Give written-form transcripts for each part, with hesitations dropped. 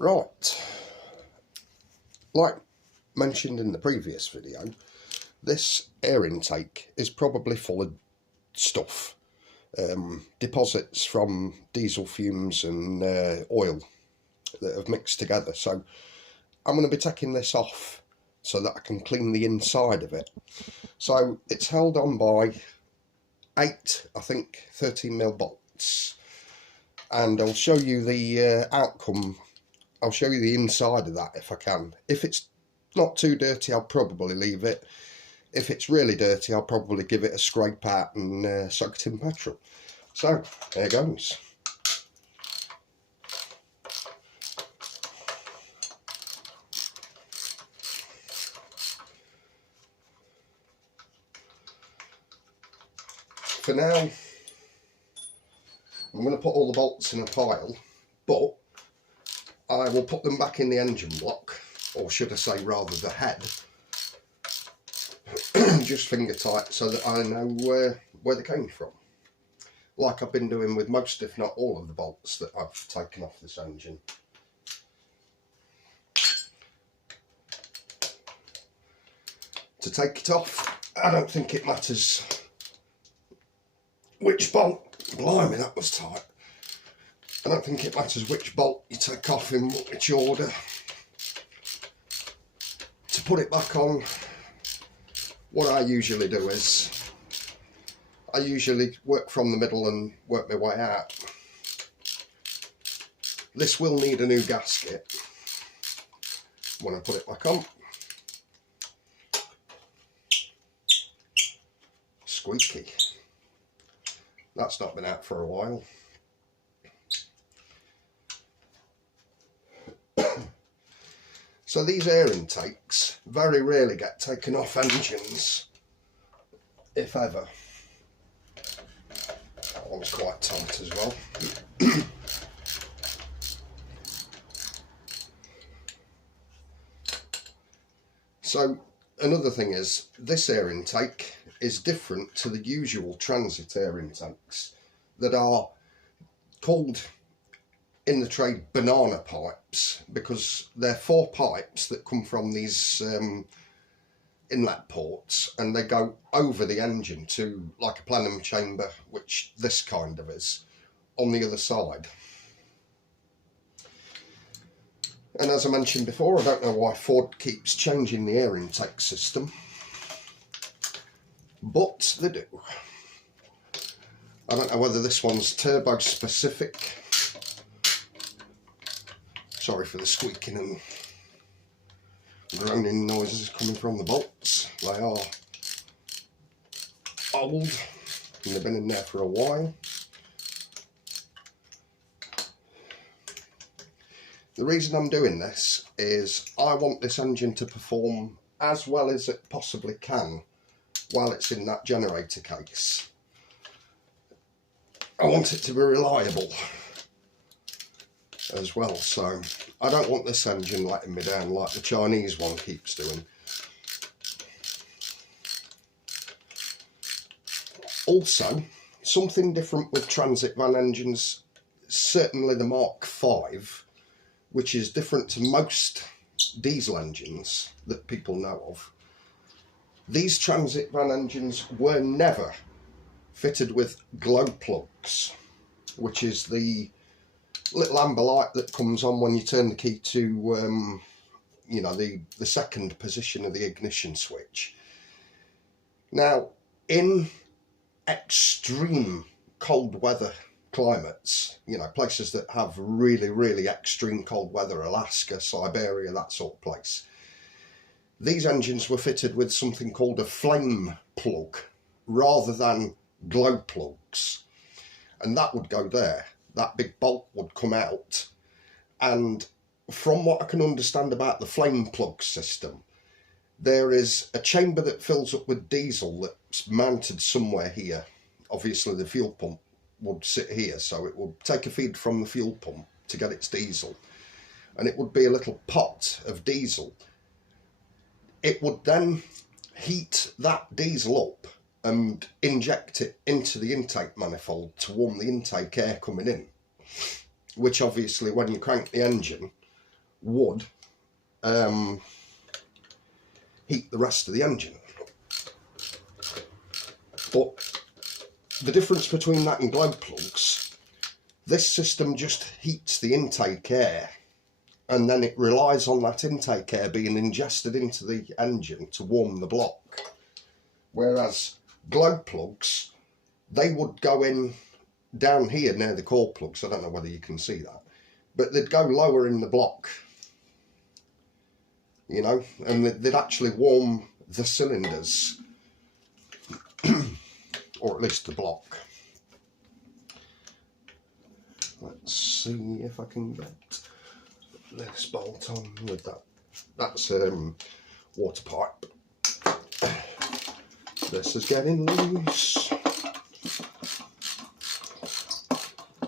Right, like mentioned in the previous video, this air intake is probably full of stuff, deposits from diesel fumes and oil that have mixed together. So I'm going to be taking this off so that I can clean the inside of it. So it's held on by 8, I think, 13mm bolts, and I'll show you the outcome. I'll show you the inside of that if I can. If it's not too dirty, I'll probably leave it. If it's really dirty, I'll probably give it a scrape out and soak it in petrol. So, there goes. For now, I'm going to put all the bolts in a pile, but I will put them back in the engine block, or should I say rather the head, just finger tight so that I know where they came from, like I've been doing with most if not all of the bolts that I've taken off this engine. To take it off, I don't think it matters which bolt. Blimey, that was tight. I don't think it matters which bolt you take off in which order. To put it back on, what I usually do is I usually work from the middle and work my way out. This will need a new gasket when I put it back on. Squeaky. That's not been out for a while. So these air intakes very rarely get taken off engines, if ever. That one's quite tight as well. So another thing is, this air intake is different to the usual transit air intakes that are called in the trade banana pipes, because they're 4 pipes that come from these inlet ports, and they go over the engine to like a plenum chamber, which this kind of is, on the other side. And as I mentioned before, I don't know why Ford keeps changing the air intake system, but they do. I don't know whether this one's turbo specific. Sorry for the squeaking and groaning noises coming from the bolts. They are old and they've been in there for a while. The reason I'm doing this is I want this engine to perform as well as it possibly can while it's in that generator case. I want it to be reliable as well, so I don't want this engine letting me down like the Chinese one keeps doing. Also, something different with transit van engines, certainly the Mark V, which is different to most diesel engines that people know of. These transit van engines were never fitted with glow plugs, which is the little amber light that comes on when you turn the key to you know, the second position of the ignition switch. Now, in extreme cold weather climates, you know, places that have really extreme cold weather, Alaska, Siberia, that sort of place, these engines were fitted with something called a flame plug rather than glow plugs, and that would go there. That big bolt would come out, and from what I can understand about the flame plug system, there is a chamber that fills up with diesel that's mounted somewhere here. Obviously the fuel pump would sit here, so it would take a feed from the fuel pump to get its diesel, and it would be a little pot of diesel. It would then heat that diesel up and inject it into the intake manifold to warm the intake air coming in, which obviously when you crank the engine would heat the rest of the engine. But the difference between that and glow plugs, this system just heats the intake air, and then it relies on that intake air being ingested into the engine to warm the block. Whereas glow plugs, they would go in down here near the core plugs. I don't know whether you can see that, but they'd go lower in the block, you know, and they'd actually warm the cylinders, or at least the block. Let's see if I can get this bolt on with that. That's water pipe. This is getting loose.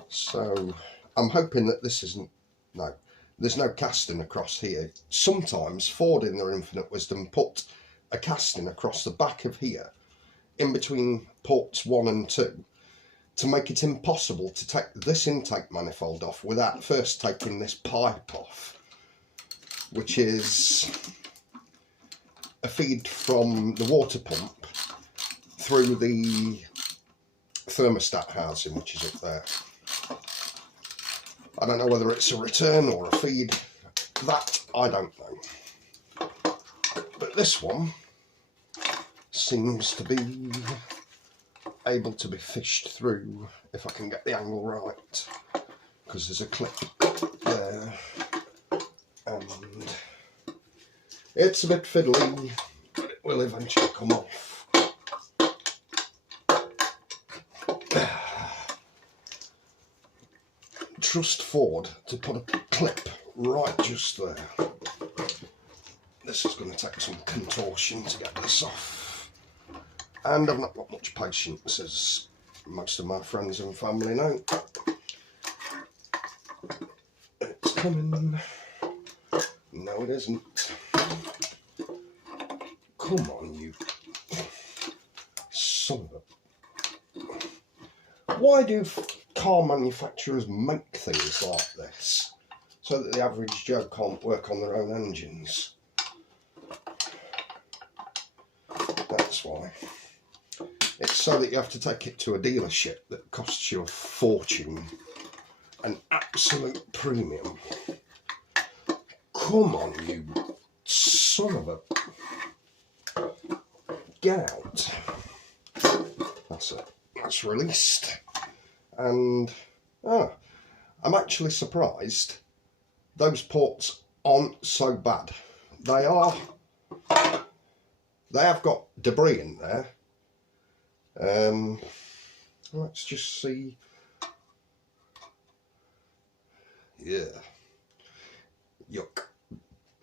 So I'm hoping that this isn't, no, there's no casting across here. Sometimes Ford in their infinite wisdom put a casting across the back of here, in between ports 1 and 2, to make it impossible to take this intake manifold off without first taking this pipe off, which is a feed from the water pump through the thermostat housing, which is up there. I don't know whether it's a return or a feed, that I don't know. But this one seems to be able to be fished through, if I can get the angle right, because there's a clip there, and it's a bit fiddly, but it will eventually come off. Trust Ford to put a clip right just there. This is going to take some contortion to get this off, and I've not got much patience, as most of my friends and family know. It's coming. No, it isn't. Come on, you son of a... Why do car manufacturers make things like this so that the average Joe can't work on their own engines? That's why. It's so that you have to take it to a dealership that costs you a fortune, an absolute premium. Come on, you son of a... Get out. That's it. That's released. And I'm actually surprised those ports aren't so bad. They have got debris in there. Let's just see. Yeah. Yuck.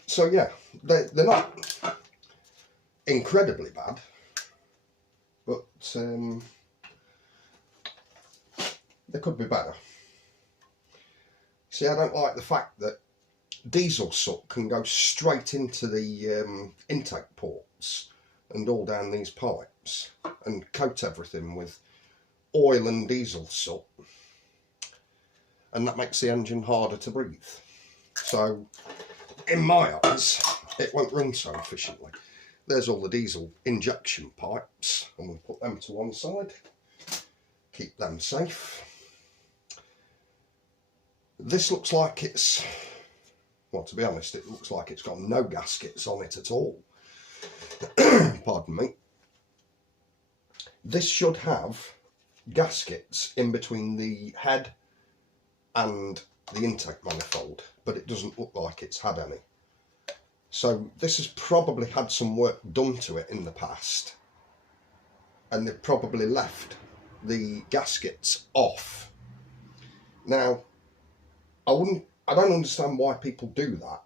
So yeah, they're not incredibly bad, but they could be better. See, I don't like the fact that diesel soot can go straight into the intake ports and all down these pipes and coat everything with oil and diesel soot, and that makes the engine harder to breathe. So in my eyes, it won't run so efficiently. There's all the diesel injection pipes, and we'll put them to one side, keep them safe. This looks like it's, well, to be honest, it looks like it's got no gaskets on it at all. Pardon me. This should have gaskets in between the head and the intake manifold, but it doesn't look like it's had any. So this has probably had some work done to it in the past, and they've probably left the gaskets off. Now, I don't understand why people do that,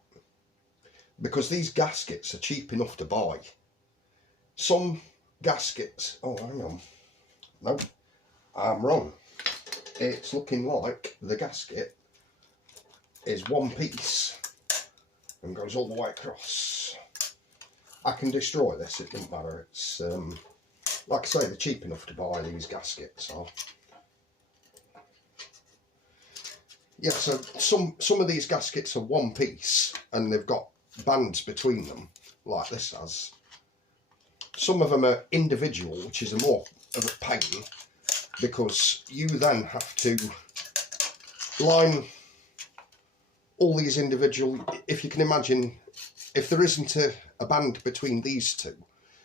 because these gaskets are cheap enough to buy. Some gaskets, oh hang on, no, I'm wrong. It's looking like the gasket is one piece and goes all the way across. I can destroy this, it doesn't matter. It's like I say, they're cheap enough to buy, these gaskets are. yeah, so some of these gaskets are one piece and they've got bands between them, like this has. Some of them are individual, which is a more of a pain, because you then have to line all these individual, if you can imagine, if there isn't a band between these two,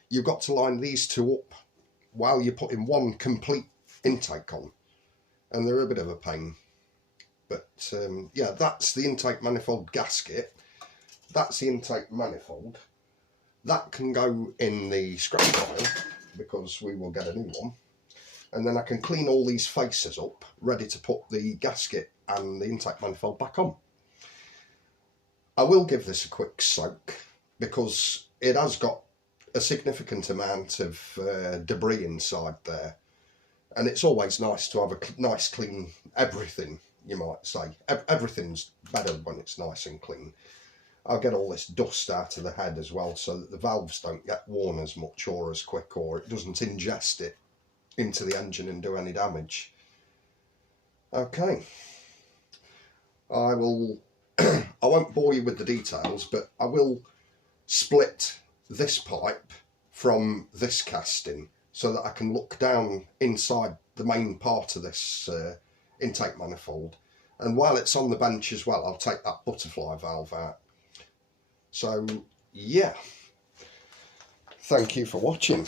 you've got to line these two up while you're putting one complete intake on, and they're a bit of a pain. But yeah, that's the intake manifold gasket. That's the intake manifold. That can go in the scrap pile because we will get a new one. And then I can clean all these faces up, ready to put the gasket and the intake manifold back on. I will give this a quick soak because it has got a significant amount of debris inside there. And it's always nice to have a nice clean everything, you might say. Everything's better when it's nice and clean. I'll get all this dust out of the head as well so that the valves don't get worn as much or as quick, or it doesn't ingest it into the engine and do any damage. Okay. I won't bore you with the details, but I will split this pipe from this casting so that I can look down inside the main part of this intake manifold. And while it's on the bench as well, I'll take that butterfly valve out. So, yeah. Thank you for watching.